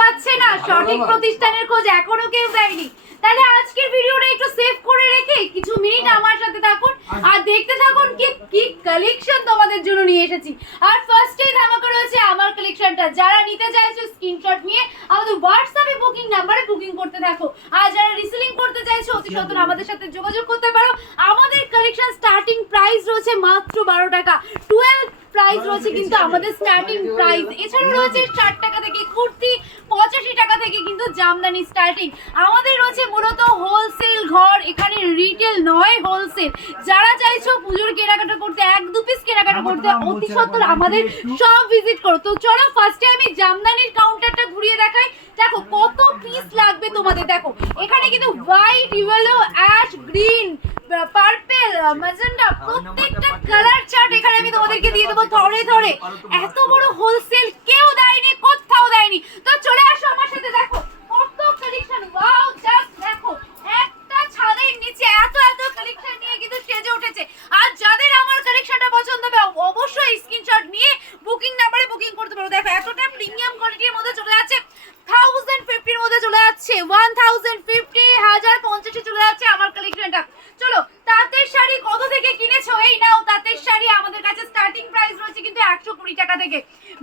পাচ্ছে না, সঠিক প্রতিষ্ঠানের খোঁজ এখনো কেউ দেয়নি, তাহলে আজকের ভিডিওটা একটু সেভ করে রেখে কিছু মিনিট আমার সাথে থাকুন আর দেখতে থাকুন কি কালেকশন তোমাদের জন্য নিয়ে এসেছি। আর ফার্স্টেই ধামাকা রয়েছে আমার কালেকশনটা, যারা নিতে চাইছো স্ক্রিনশট নিয়ে আমাদের হোয়াটসঅ্যাপে বুকিং নাম্বারে বুকিং করতে থাকো, আর যারা রিসেলিং করতে চাইছো অতি সত্বর আমাদের সাথে যোগাযোগ করতে পারো। আমাদের কালেকশন স্টার্টিং প্রাইস রয়েছে মাত্র 12 টাকা, 12 প্রাইস রয়েছে কিন্তু আমাদের স্টার্টিং প্রাইস। এছাড়াও রয়েছে 60 টাকা থেকে কুর্তি, 85 টাকা থেকে কিন্তু জামদানি স্টার্টিং। আমাদের রয়েছে মূলত হোলসেল ঘর, এখানে রিটেল নয় হোলসেল। যারা চাইছো পুজোর কেনাকাটা করতে, 1-2 পিস কেনাকাটা করতে অতি সত্বর আমাদের সব ভিজিট করো। তো চলো ফার্স্টে আমি জামদানির কাউন্টারটা ঘুরিয়ে দেখাই। দেখো কত পিস লাগবে তোমাদের, দেখো এখানে কিন্তু white, yellow, ash, green, purple, magenta, প্রত্যেকটা কালার চার্ট এখানে আমি তোমাদেরকে দিয়ে দেবো ধরে ধরে। এত বড় হোলসেল কেউ দেয়নি, কোথাও দেয়নি। তো চলে আসো আমার সাথে, দেখো কত কালেকশন। ওয়াও, জাস্ট দেখো একটা ছাদের নিচে এত এত কালেকশন নিয়ে কিন্তু সেজে উঠেছে। আর যাদের আমার কালেকশনটা পছন্দ হবে অবশ্যই স্ক্রিনশট নিয়ে বুকিং নাম্বারে বুকিং করতে পারো। দেখো এতটা প্রিমিয়াম কোয়ালিটির মধ্যে চলে যাচ্ছে, 1050 মধ্যে চলে যাচ্ছে, 1050, 1050 চলে যাচ্ছে আমার কালেকশনটা। চলো তাঁতের শাড়ি কত থেকে কিনেছো, এই নাও তাঁতের শাড়ি। আমাদের কাছে স্টার্টিং প্রাইস রয়েছে কিন্তু 120 টাকা থেকে।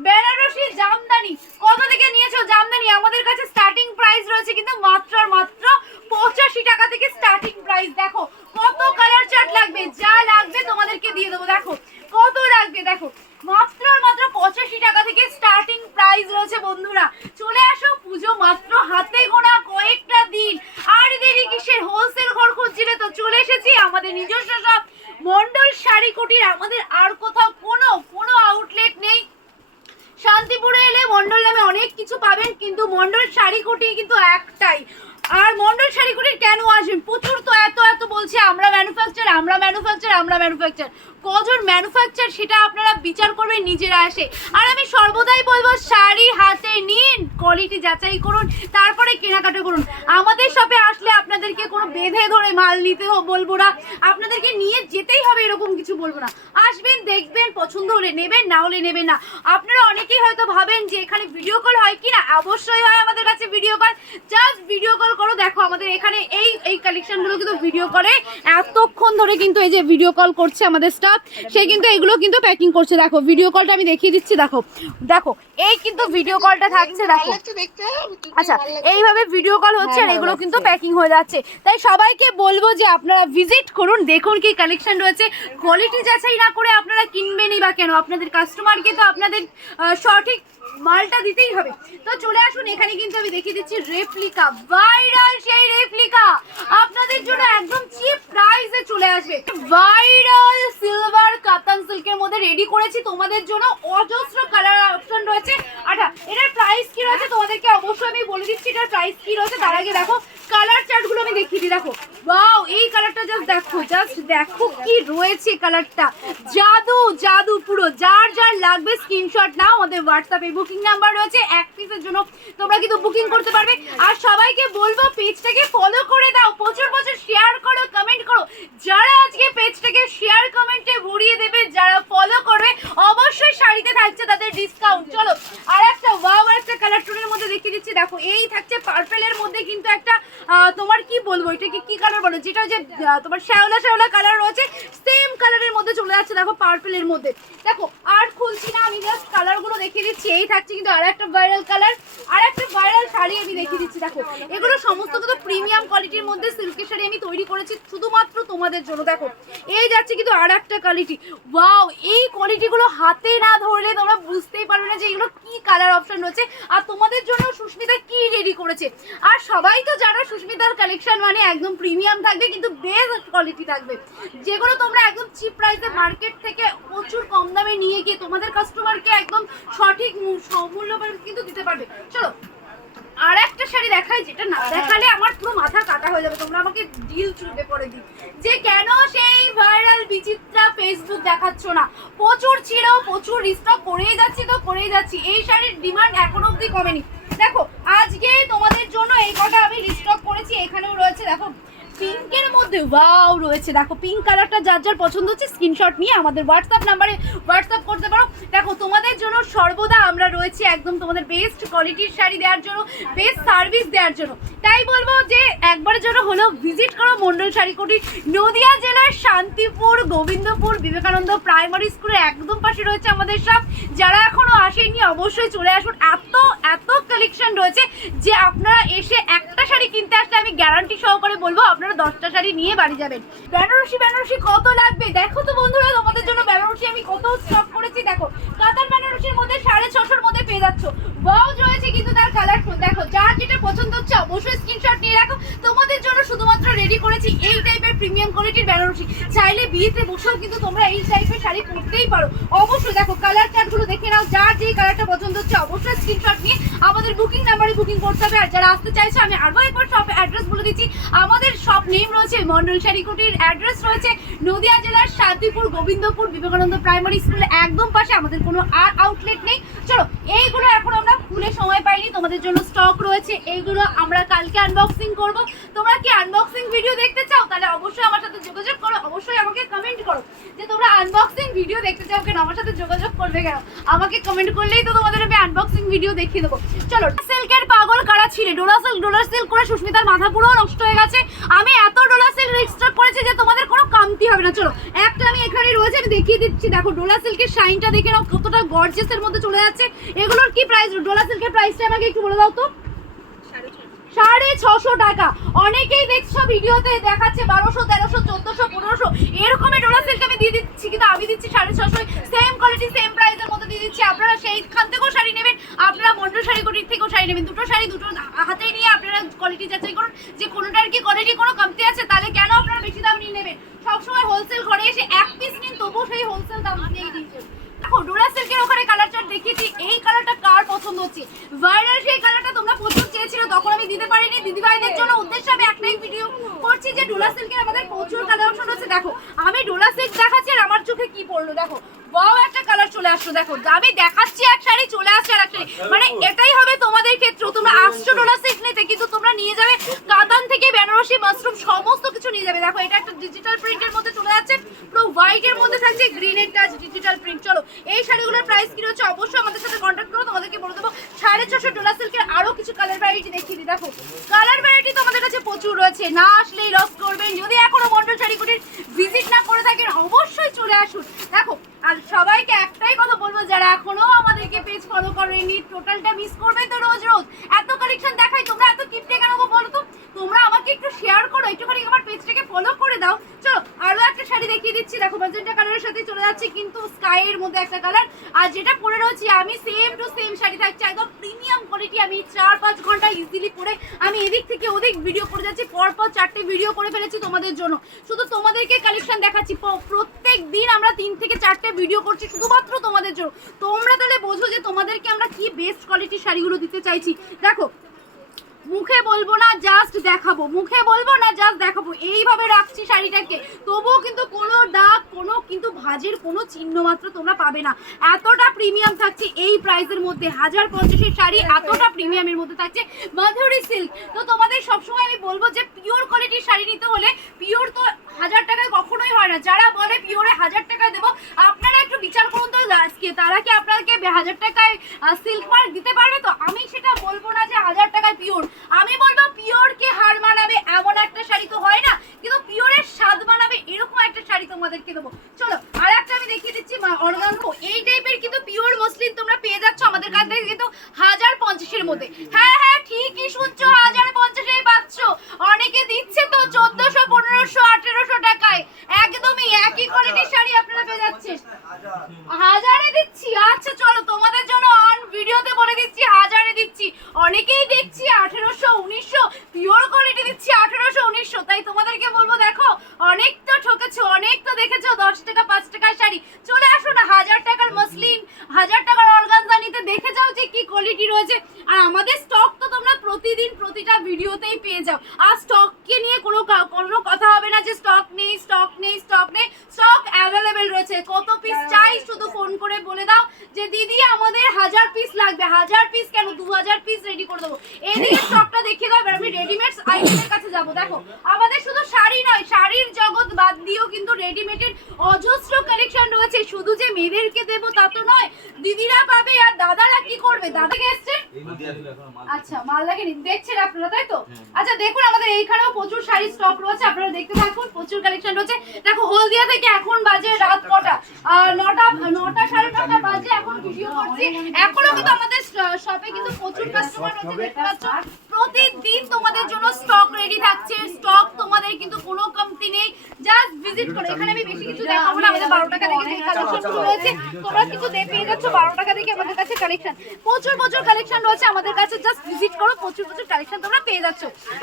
বেনারসি জামদানি কত থেকে নিয়েছো, জামদানি আমাদের কাছে স্টার্টিং প্রাইস রয়েছে কিন্তু মাত্র 85 টাকা থেকে স্টার্টিং প্রাইস। দেখো কত কালার চার্ট লাগবে, যা লাগবে তোমাদেরকে দিয়ে দেবো। দেখো কত লাগবে, দেখো মাত্র 85 টাকা থেকে স্টার্টিং প্রাইস রয়েছে। বন্ধুরা চলে আসো, পুজো মাত্র হাতে গোনা কয়েকটা দিন, আর দেরি কিসের? হোলসেল ঘর খুঁজছিলে তো চলে এসেছি আমাদের নিজস্ব সব মন্ডল শাড়ি কুটির। আমাদের আর কোথাও কোনো আউটলেট নেই। শান্তিপুরে এলে মন্ডল নামে অনেক কিছু পাবেন, কিন্তু মন্ডল শাড়ি কুটি কিন্তু একটাই। আর মন্ডল শাড়ি কুটির কেন আসবেন? প্রচুর তো এত বলছে আমরা ম্যানুফ্যাকচার। কজন ম্যানুফ্যাকচার সেটা আপনারা বিচার করবেন নিজেরা এসে। আর আমি সর্বদাই বলবো শাড়ি হাতে নিন, কোয়ালিটি যাচাই করুন, তারপরে কেনাকাটা করুন। আমাদের শপে আসলে আপনাদেরকে কোনো বেঁধে ধরে মাল নিতে বলবো না, আপনাদেরকে নিয়ে যেতেই হবে এরকম কিছু বলবো না। আসবেন, দেখবেন, পছন্দ হলে নেবেন, না হলে নেবেন না। আপনারা অনেকেই হয়তো ভাবেন যে এখানে ভিডিও কল হয় কি না, অবশ্যই হয় আমাদের কাছে video call. Just video call করো। দেখো আমাদের এখানে এই কালেকশনগুলো কিন্তু ভিডিও করে এতক্ষণ ধরে কিন্তু এই যে ভিডিও কল করছে আমাদের স্টাফ, সে কিন্তু এগুলো কিন্তু প্যাকিং করছে। দেখো ভিডিও কলটা আমি দেখিয়ে দিচ্ছি, দেখো এই কিন্তু ভিডিও কলটা থাকছে। দেখো আচ্ছা এইভাবে ভিডিও কল হচ্ছে আর এগুলো কিন্তু প্যাকিং হয়ে যাচ্ছে। তাই সবাইকে বলবো যে আপনারা ভিজিট করুন, দেখুন কি কালেকশন রয়েছে। কোয়ালিটি যাচাই না করে আপনারা কিনবেনই বা কেন? আপনাদের কাস্টমারকে তো আপনাদের সঠিক মালটা দিতেই হবে। তো চলে আসুন, এখানে কিন্তু আমি দেখিয়ে দিচ্ছি রেপ্লিকা, ভাইরাল সেই রেপ্লিকা আপনাদের জন্য একদম চিপ প্রাইসে চলে আসবে। ভাইরাল সিলভার কাতান সিল্কের মধ্যে রেডি করেছি তোমাদের জন্য, অজস্র কালার অপশন রয়েছে। আচ্ছা এটার প্রাইস কি রয়েছে তোমাদেরকে অবশ্যই আমি বলে দিচ্ছি এটার প্রাইস কি রয়েছে। তার আগে দেখো কালার চার্ট গুলো আমি দেখিয়ে দিই। দেখো ওয়াও, এই কালারটা জাস্ট দেখো কি রয়েছে, কালারটা জাদু পুরো। যার লাগবে স্ক্রিনশট নাও, আমাদের হোয়াটসঅ্যাপে বুকিং নাম্বার রয়েছে, এক পিসের জন্য তোমরা কিন্তু বুকিং করতে পারবে। আর সবাইকে বলবো পেজটাকে ফলো করে দাও, প্রচুর শেয়ার করো, কমেন্ট করো। যারা আজকে পেজটাকে শেয়ার কমেন্টে ভরিয়ে দেবে, যারা ফলো করবে, অবশ্যই শাড়িতে থাকছে তাদের ডিসকাউন্ট। চলো আর একটা ওয়াও, একটা কালার টোনের মধ্যে দেখিয়ে দিচ্ছি। দেখো এই থাকছে পার্পেলের মধ্যে কিন্তু একটা তোমার কি বলবো, এটাকে কি কালার বলো, যেটা যে তোমার শ্যাওলা কালার রয়েছে, সেম কালারের মধ্যে চলে যাচ্ছে। দেখো পার্পেলের মধ্যে, দেখো আর খুলছি না, আমি জাস্ট কালারগুলো দেখিয়ে দিচ্ছি। এই থাকছে কিন্তু আর একটা ভাইরাল কালার, আর একটা ভাইরাল শাড়ি আমি দেখিয়ে দিচ্ছি। দেখো এগুলো সমস্ত কিন্তু প্রিমিয়াম কোয়ালিটির মধ্যে সিল্কের শাড়ি আমি তৈরি করেছি শুধুমাত্র তোমাদের জন্য। দেখো এই যাচ্ছে কিন্তু আর একটা কোয়ালিটি। ওয়াও, এই কোয়ালিটিগুলো হাতে না ধরলে তোমরা বুঝতেই পারবে না যে এগুলো কি কালার অপশন রয়েছে। আর তোমাদের জন্য সুস্মিতা কি রেডি করেছে। আর সবাই তো জানো সুস্মিতার কালেকশন মানে একদম প্রিমিয়াম থাকবে, কিন্তু বেস্ট কোয়ালিটি থাকবে, যেগুলো তোমরা একদম চিপ প্রাইসে মার্কেট থেকে প্রচুর কম দামে নিয়ে গিয়ে তোমাদের কাস্টমারকে একদম সঠিক মূল্য কিন্তু দিতে পারবে। চলো আর একটা শাড়ি দেখাই, যেটা না দেখালে আমার পুরো মাথা কাটা হয়ে যাবে, তোমরা আমাকে ডিল চুলবে পরে দিই যে কেন সেই ভাইরাল বিচিত্রা ফেসবুক দেখাচ্ছ না। প্রচুর ছিল, প্রচুর রিস্টক করেই যাচ্ছি। এই শাড়ির ডিমান্ড এখনো অবধি কমেনি। দেখো আজকে তোমাদের জন্য এই কটা আমি রিস্টক করেছি, এখানেও রয়েছে। দেখো পিঙ্কের মধ্যে ওয়াও রয়েছে, দেখো পিঙ্ক কালারটা যার যার পছন্দ হচ্ছে স্ক্রিনশট নিয়ে আমাদের হোয়াটসঅ্যাপ নাম্বারে হোয়াটসঅ্যাপ করতে পারো। দেখো তোমাদের জন্য সর্বদা আমরা রয়েছি একদম তোমাদের বেস্ট কোয়ালিটির শাড়ি দেওয়ার জন্য, বেস্ট সার্ভিস দেওয়ার জন্য। তাই বলবো যে একবারের জন্য হলেও ভিজিট করো মন্ডল শাড়ি কুটির। নদিয়া জেলার শান্তিপুর গোবিন্দপুর বিবেকানন্দ প্রাইমারি স্কুলের একদম পাশে রয়েছে আমাদের সব। যারা এখনো আসেননি অবশ্যই চলে আসুন, এত এত কালেকশন রয়েছে যে আপনারা এসে একটা শাড়ি কিনতে আসলে আমি গ্যারান্টি সহকারে বলবো আপনারা 10টা শাড়ি নিয়ে বাড়ি যাবেন। বেনারসি বেনারসি কত লাগবে দেখো তো বন্ধুরা, তোমাদের জন্য বেনারসি আমি কত স্টক করেছি দেখো। কাতার বেনারসির মধ্যে 650-র মধ্যে পেয়ে যাচ্ছ। ব্লাউজ রয়েছে কিন্তু তার কালার দেখো, যার যেটা পছন্দ হচ্ছে অবশ্যই স্ক্রিনশট নিয়ে রাখো। তোমাদের জন্য শুধুমাত্র রেডি করেছি এই টাইপের প্রিমিয়াম কোয়ালিটির বেনারসি। চাইলে বিয়েতে বসেও কিন্তু তোমরা এই টাইপের শাড়ি পরতেই পারো। অবশ্যই দেখো কালার চার্টগুলো দেখে নাও, যার যেই কালারটা পছন্দ হচ্ছে অবশ্যই স্ক্রিনশট নিয়ে আমাদের বুকিং নাম্বারে বুকিং করতে হবে। আর যারা আসতে চাইছো আমি আরও একবার শপ অ্যাড্রেস বলে দিচ্ছি। আমাদের শপ নেম রয়েছে মন্ডল শাড়ি কুটির, অ্যাড্রেস রয়েছে নদিয়া জেলার শান্তিপুর গোবিন্দপুর বিবেকানন্দ প্রাইমারি স্কুলের একদম পাশে। আমাদের কোনো আর আউটলেট নেই। চলো এইগুলো এখন আমরা খুলে সময় পাইনি, তোমাদের জন্য স্টক রয়েছে, এইগুলো আমরা কালকে আনবক্সিং করব। তোমরা কি আনবক্সিং ভিডিও দেখতে চাও তাহলে অবশ্যই আমার সাথে যোগাযোগ করো, অবশ্যই আমাকে কমেন্ট করো যে তোমরা আনবক্সিং ভিডিও দেখতে চাও কেন, আমার সাথে যোগাযোগ করবে কেন, আমাকে কমেন্ট করলেই তো তোমাদের আমি আনবক্সিং ভিডিও দেখিয়ে দেবো। চলো সিল্কের পাগল কারা ছিলে, ডোলার সিল্ক করে সুস্মিতার মাথা পুরো নষ্ট হয়ে গেছে। আমি এত ডোলার সিল্ক রিস্টক করেছি যে তোমাদের কোনো কামতি হবে না। চলো একটা আমি এখানে রয়েছে আমি দেখিয়ে দিচ্ছি, দেখো ডোলার সিল্কের শাইনটা দেখে নাও কতটা গর্জিয়াসের মধ্যে চলে যাচ্ছে। এগুলোর কি প্রাইস, ডোলার সিল্কের প্রাইসটা আমাকে একটু বলে দাও তো। 650 টাকা। অনেকেই দেখছো ভিডিওতে দেখাচ্ছে 1200, 1300, 1400, 1500 এরকমের ডোলার সিল্ক আমি দিয়ে দিচ্ছি, কিন্তু আমি দিচ্ছি 650, সেম কোয়ালিটি সেম প্রাইসের মধ্যে দিয়ে দিচ্ছি। আপনারা সেইখান থেকেও শাড়ি নেবেন, আপনারা মন্ডল শাড়ি কুটির থেকেও শাড়ি নেবেন। দুটো শাড়ি দুটো হাতে নিয়ে আপনারা কোয়ালিটি যাচাই করুন যে কোনোটার কি কোয়ালিটি কোনো কমতি আছে, তাহলে কেন আপনারা বেশি দাম নিয়ে নেবেন। সবসময় হোলসেল ঘরে এসে এক পিস নিন তবুও সেই হোলসেল দাম দিয়েই দিচ্ছেন। দেখো ডোলা সিল্কের ওখানে কালার চার্ট দেখিয়েছি, এই কালারটা কার পছন্দ হচ্ছে, ভাইরাল সেই কালারটা তোমরা প্রচুর চেয়েছিলে, তখন আমি দিতে পারিনি। দিদিভাইদের জন্য উদ্দেশ্যে আমি একটাই ভিডিও করছি যে ডোলা সিল্কের আমাদের প্রচুর কালার অপশন আছে। দেখো আমি ডোলা সিল্ক দেখাচ্ছি আর আমার চোখে কি পড়লো দেখো, ওয়াও একটা কালার চলে আসলো। দেখো আমি দেখাচ্ছি এক শাড়ি চলে আসছে আর এক শাড়ি, মানে এটাই হবে তোমাদের ক্ষেত্রে। তোমরা আসছো ডোলা সিল্ক নিতে, কিন্তু তোমরা নিয়ে যাবে কাতান থেকে বেনারসি মাশরুম সমস্ত কিছু নিয়ে যাবে। দেখো এটা একটা ডিজিটাল প্রিন্টের মধ্যে চলে যাচ্ছে, পুরো হোয়াইটের মধ্যে থাকছে গ্রিনের টাচ ডিজিটাল প্রিন্ট। চলো এই শাড়িগুলোর প্রাইস কি রয়েছে অবশ্যই আমাদের সাথে কন্ট্যাক্ট করো, তোমাদেরকে বলে দেবো। 650 ডোলা সিল্কের আরো কিছু কালার ভ্যারাইটি দেখিয়ে দিই। দেখো কালার ভ্যারাইটি তো আমাদের কাছে প্রচুর রয়েছে, না আসলেই লস করবেন। যদি এখনো মন্ডল শাড়ি কুটির ভিজিট না করে থাকেন অবশ্যই চলে আসুন। দেখো আর সবাইকে একটাই কথা বলবো, যারা এখনো আমাদেরকে পেজ ফলো করেনি টোটালটা মিস করবে তো। রোজ রোজ এত কালেকশন দেখাই, তোমরা এত কিপটে কেন বলো তো। তোমরা আমাকে একটু শেয়ার করো, একটুখানি আমার পেজটাকে ফলো করে দাও। চলো আরো একটা শাড়ি দেখিয়ে দিচ্ছি। দেখো ম্যাজেন্টা কালারের সাথে চলে যাচ্ছে কিন্তু স্কাই এর মধ্যে একটা কালার, আর যেটা পরে রয়েছি আমি সেম টু সেম শাড়ি থাকছে একদম প্রিমিয়াম কোয়ালিটি। আমি 4-5 ঘন্টা ইজিলি পরে আমি এদিক থেকে ওদিক ভিডিও করে যাচ্ছি, পরপর 4টে ভিডিও করে ফেলেছি তোমাদের জন্য। শুধু তোমাদেরকে কালেকশন দেখাচ্ছি, প্রত্যেক দিন আমরা 3 থেকে 4টে ভিডিও করছি শুধুমাত্র তোমাদের জন্য। তোমরা তাহলে বোঝো যে তোমাদেরকে আমরা কি বেস্ট কোয়ালিটির শাড়িগুলো দিতে চাইছি। দেখো মুখে বলবো না জাস্ট দেখাবো, মুখে বলবো না জাস্ট দেখাবো, এইভাবে রাখছি শাড়িটাকে, তবুও কিন্তু কোনো দাগ কোনো কিন্তু ভাঁজের কোনো চিহ্ন মাত্র তোমরা পাবে না। এতটা প্রিমিয়াম থাকছে এই প্রাইসের মধ্যে, 1050-এর শাড়ি এতটা প্রিমিয়ামের মধ্যে থাকছে মাধুরী সিল্ক। তো তোমাদের সবসময় আমি বলবো যে পিওর কোয়ালিটির শাড়ি নিতে হলে, পিওর তো 1000 টাকায় কখনোই হয় না। যারা বলে পিওরে 1000 টাকায় দেবো, আপনারা একটু বিচার করুন তো তারা কি আপনাকে 1000 টাকায় সিল্ক মার্ক দিতে পারবে? তো আমি সেটা বলবো না যে 1000 টাকায় পিওর, আমি বলবো পিওরকে হার মানাবে এমন একটা শাড়ি তো হয় না, কিন্তু পিওরের স্বাদ মানাবে এরকম একটা শাড়ি তোমাদেরকে দেবো। চলো আর একটা আমি দেখিয়ে দিচ্ছি অর্গানজা, এই টাইপের কিন্তু পিওর মসলিন তোমরা পেয়ে যাচ্ছ আমাদের কাছ থেকে কিন্তু 1050-এর মধ্যে। হ্যাঁ হ্যাঁ ঠিকই শুনছো, 1050-এই পাচ্ছ। অনেকে দিচ্ছে তো 1400, 1500, 1800 টাকায়, একদমই একই কোয়ালিটির শাড়ি আপনারা পেয়ে যাচ্ছেন। 1000-এ দিচ্ছি? আচ্ছা চলো তোমাদের জন্য অন ভিডিওতে বলে দিচ্ছি 1000-এ দিচ্ছি। অনেকেই দেখছি 1800, 1900, পিওর কোয়ালিটি দিচ্ছি 1800, 1900। তাই তোমাদেরকে বলবো দেখো অনেক তো ঠকেছো, অনেক তো দেখেছো 10 টাকা 5 টাকার শাড়ি। চলে আসো না 1000 টাকার মসলিন, 1000 টাকার অর্গানজা নিতে, দেখে যাও যে কি কোয়ালিটি রয়েছে। আর আমাদের স্টক তো তোমরা প্রতিদিন প্রতিটা ভিডিওতেই পেয়ে যাও। আর স্টককে নিয়ে কোনো কথা হবে না যে স্টক নেই স্টক নেই স্টক নেই, স্টক অ্যাভেলেবেল রয়েছে। কত পিস চাই শুধু ফোন করে বলে দাও যে দিদি আমাদের 1000 পিস লাগবে। 1000 পিস কেন, 2000 পিস রেডি করে দেবো। এইদিকে স্টকটা দেখিয়ে দাও, এবার আমি রেডিমেডস আইটেমের কাছে যাবো। দেখো আমাদের শুধু আচ্ছা মাল লাগেনি দেখছেন আপনারা তাই তো? আচ্ছা দেখুন আমাদের এইখানেও প্রচুর শাড়ি স্টক রয়েছে, আপনারা দেখতে থাকুন, প্রচুর কালেকশন রয়েছে। দেখো হলদিয়া থেকে এখন বাজে রাত কটা, 9টা সাড়ে 9টা বাজে, এখন ভিডিও করছি। এখনো কিন্তু আমাদের শপে কিন্তু প্রচুর কাস্টমার রয়েছে, দেখতে পাচ্ছ। প্রতিদিন তোমাদের জন্য স্টক রেডি থাকছে, স্টক তোমাদের কিন্তু কোনো কমতি নেই, জাস্ট ভিজিট করো। এখানে আমি বেশি কিছু দেখাবো না, আমাদের 12 টাকা থেকে যে কালেকশন রয়েছে তোমরা কিন্তু পেয়ে যাচ্ছ 12 টাকা থেকে আমাদের কাছে কালেকশন, প্রচুর কালেকশন রয়েছে আমাদের কাছে, জাস্ট ভিজিট করো, প্রচুর কালেকশন তোমরা পেয়ে যাচ্ছ।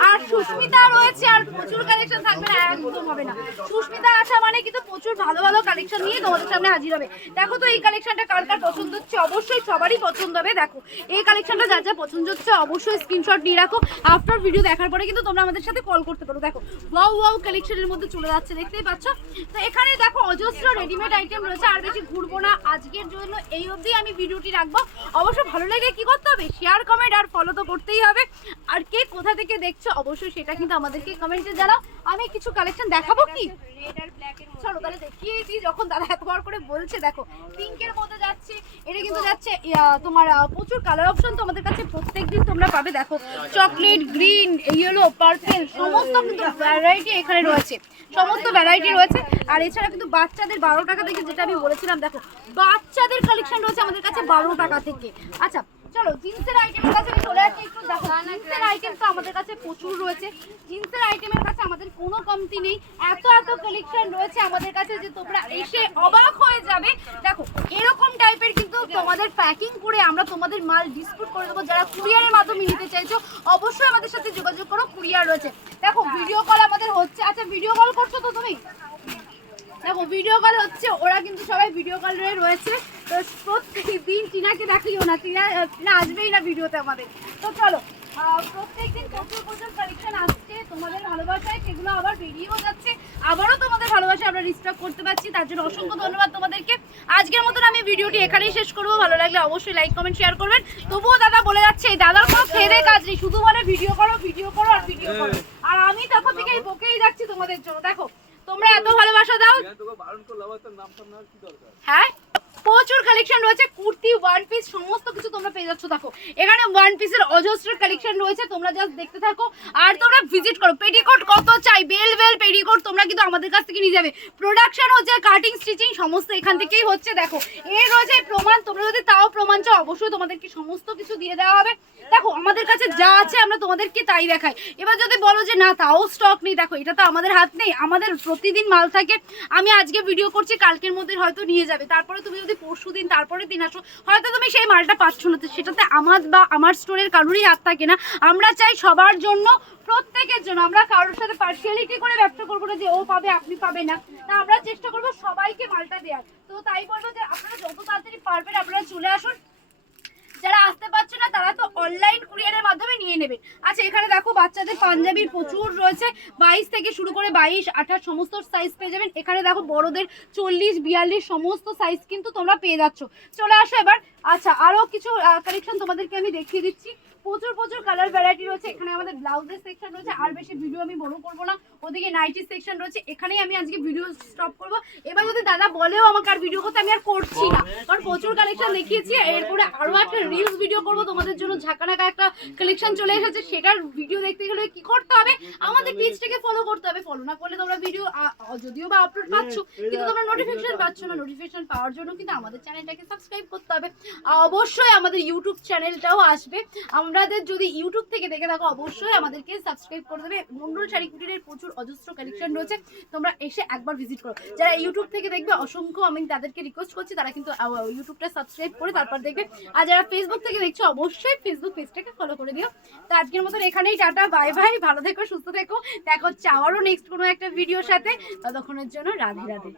আর সুস্মিতা রয়েছে, আর প্রচুর কালেকশন থাকবে না, একদম হবে না। সুস্মিতা আসা মানে কিন্তু প্রচুর ভালো কালেকশন নিয়ে তোমাদের সামনে হাজির হবে। দেখো তো এই কালেকশনটা কার কার পছন্দ হচ্ছে, অবশ্যই সবারই পছন্দ হবে। দেখো এই কালেকশনটা যার যা পছন্দ হচ্ছে অবশ্যই স্ক্রিনশট নিয়ে রাখো, আফটার ভিডিও দেখার পরে কিন্তু তোমরা আমাদের সাথে কল করতে পারো। দেখো ওয়াও কালেকশনের মধ্যে চলে যাচ্ছে, দেখতেই পাচ্ছ। তো এখানে দেখো অজস্র রেডিমেড আইটেম রয়েছে, আর বেশি ঘুরবো না, আজকের জন্য এই অবধি আমি ভিডিওটি রাখবো। অবশ্য ভালো লাগে কি করতে হবে, শেয়ার কমেন্ট আর ফলো তো করতেই হবে। আর কে কোথা থেকে দেখছো অবশ্যই সেটা কিন্তু আমাদেরকে কমেন্টে জানাও। আমি কিছু কালেকশন দেখাবো কি, চলো তাহলে দেখিয়ে দিই, যখন দাদা এতবার করে বলছে। দেখো পিঙ্কের মধ্যে যাচ্ছে, এটা কিন্তু যাচ্ছে তোমার প্রচুর কালার অপশন তো আমাদের কাছে প্রত্যেকদিন তোমরা পাবে। দেখো চকলেট, গ্রিন, ইয়েলো, পার্পল, সমস্ত কিন্তু ভ্যারাইটি এখানে রয়েছে, সমস্ত ভ্যারাইটি রয়েছে। আর এছাড়া কিন্তু বাচ্চাদের 12 টাকা থেকে, যেটা আমি বলেছিলাম, দেখো বাচ্চাদের কালেকশন রয়েছে আমাদের কাছে 12 টাকা থেকে। আচ্ছা চলো জিন্সের আইটেমের কাছে চলে আসছি একটু। দেখো জিন্সের আইটেম তো আমাদের কাছে প্রচুর রয়েছে, জিন্সের আইটেমের কাছে আমাদের কোনো কমতি নেই, এত কালেকশন রয়েছে আমাদের কাছে যে তোমরা এসে অবাক হয়ে যাবে। দেখো এরকম টাইপের কিন্তু তোমাদের প্যাকিং করে আমরা তোমাদের মাল ডিসপুট করে দেবো। যারা কুরিয়ারের মাধ্যমে নিতে চাইছো অবশ্যই আমাদের সাথে যোগাযোগ করো, কুরিয়ার রয়েছে। দেখো ভিডিও কল আমাদের হচ্ছে, আচ্ছা ভিডিও কল করছো তো তুমি? দেখো ভিডিও কল হচ্ছে, ওরা কিন্তু সবাই ভিডিও কলে রয়েছে। তো প্রত্যেকদিন টিনাকে দেখিও না, টিনা আসবেই না ভিডিওতে আমাদের। তো চলো প্রত্যেকদিন প্রচুর কালেকশন আসছে তোমাদের ভালোবাসায়, সেগুলো আবার বেরিয়েও যাচ্ছে, আবারও তোমাদের ভালোবাসা আমরা রিস্টক করতে পারছি, তার জন্য অসংখ্য ধন্যবাদ তোমাদেরকে। আজকের মতন আমি ভিডিওটি এখানেই শেষ করবো, ভালো লাগলে অবশ্যই লাইক কমেন্ট শেয়ার করবেন। তবুও দাদা বলে যাচ্ছে, এই দাদার কোনো খেয়ে কাজ নেই, শুধু বলে ভিডিও করো আর ভিডিও করো। আর আমি তখন থেকে বকেই যাচ্ছি তোমাদের জন্য। দেখো তোমরা এত ভালোবাসা দাও, হ্যাঁ প্রচুর কালেকশন রয়েছে, কুর্তি, ওয়ান পিস, সমস্ত কিছু তোমরা পেয়ে যাচ্ছ। দেখো এখানে ওয়ান পিসের অজস্র কালেকশন রয়েছে, তোমরা জাস্ট দেখতে থাকো আর তোমরা ভিজিট করো। পেটিকোট কত চাই, বেল পেটিকোট তোমরা কিন্তু আমাদের কাছ থেকে নিয়ে যাবে। প্রোডাকশন হচ্ছে, কাটিং স্টিচিং সমস্ত এখান থেকেই হচ্ছে। দেখো এর রয়েছে প্রমাণ, তোমরা যদি তাও প্রমাণ চাও অবশ্যই তোমাদেরকে সমস্ত কিছু দিয়ে দেওয়া হবে। দেখো আমাদের কাছে যা আছে আমরা তোমাদেরকে তাই দেখাই। এবার যদি বলো যে না তাও স্টক নেই, দেখো এটা তো আমাদের হাত নেই, আমাদের প্রতিদিন মাল থাকে। আমি আজকে ভিডিও করছি, কালকের মধ্যে হয়তো নিয়ে যাবে, তারপরে তুমি যদি পরশুদিন তারপরে দিন আসো হয়তো তুমি সেই মালটা পাচ্ছ না। সেটাতে আমার বা আমার স্টোরের কারোরই হাত থাকে না। আমরা চাই সবার জন্য, প্রত্যেকের জন্য, আমরা কারোর সাথে পার্সিয়ালিটি করে ব্যবসা করবো না যে ও পাবে আপনি পাবে না, তা আমরা চেষ্টা করবো সবাইকে মালটা দেওয়ার। তো তাই বলবো যে আপনারা যত তাড়াতাড়ি পারবেন আপনারা চলে আসুন, যারা আসতে পারছে না তারা তো অনলাইন কুরিয়ারের মাধ্যমে নিয়ে নেবে। আচ্ছা এখানে দেখো বাচ্চাদের পাঞ্জাবির প্রচুর রয়েছে, 22 থেকে শুরু করে 22, 28 সমস্ত সাইজ পেয়ে যাবেন। এখানে দেখো বড়দের 40, 42 সমস্ত সাইজ কিন্তু তোমরা পেয়ে যাচ্ছ, চলে আসো এবার। আচ্ছা আরো কিছু কালেকশন তোমাদেরকে আমি দেখিয়ে দিচ্ছি, প্রচুর কালার ভ্যারাইটি রয়েছে। এখানে আমাদের ব্লাউজের সেকশন রয়েছে, আর বেশি ভিডিও আমি বড় করবো না, ওদিকে নাইটি সেকশন রয়েছে, এখানেই আমি আজকে ভিডিও স্টপ করবো। এবার যদি দাদা বলেও আমাকে আর ভিডিও করতে, আমি আর করছি না, কারণ প্রচুর কালেকশন দেখিয়েছি। এরপরে আরো একটা রিলস ভিডিও করবো তোমাদের জন্য, ঝাঁকানাকা একটা কালেকশন চলে এসেছে, সেটার ভিডিও দেখতে গেলে কি করতে হবে, আমাদের পেজটাকে ফলো করতে হবে। ফলো না করলে তোমরা ভিডিও যদিও বা আপলোড পাচ্ছ কিন্তু তোমরা নোটিফিকেশন পাচ্ছ না, নোটিফিকেশন পাওয়ার জন্য কিন্তু আমাদের চ্যানেলটাকে সাবস্ক্রাইব করতে হবে। অবশ্যই আমাদের ইউটিউব চ্যানেলটাও আসবে, আমাদের যদি ইউটিউব থেকে দেখে থাকো অবশ্যই আমাদেরকে সাবস্ক্রাইব করে দেবে। মন্ডল শাড়ি কুটিরের প্রচুর অজস্র কালেকশন রয়েছে, তোমরা এসে একবার ভিজিট করো। যারা ইউটিউব থেকে দেখবে অসংখ্য আমি তাদেরকে রিকোয়েস্ট করছি তারা কিন্তু ইউটিউবটা সাবস্ক্রাইব করে তারপর দেখবে। আর যারা ফেসবুক থেকে দেখছো অবশ্যই ফেসবুক পেজটাকে ফলো করে দিও। তো আজকের মতন এখানেই টাটা, বাই বাই, ভালো থেকো, সুস্থ থেকো, দেখা হচ্ছে আবারও নেক্সট কোনো একটা ভিডিওর সাথে। ততক্ষণের জন্য রাধে রাধে।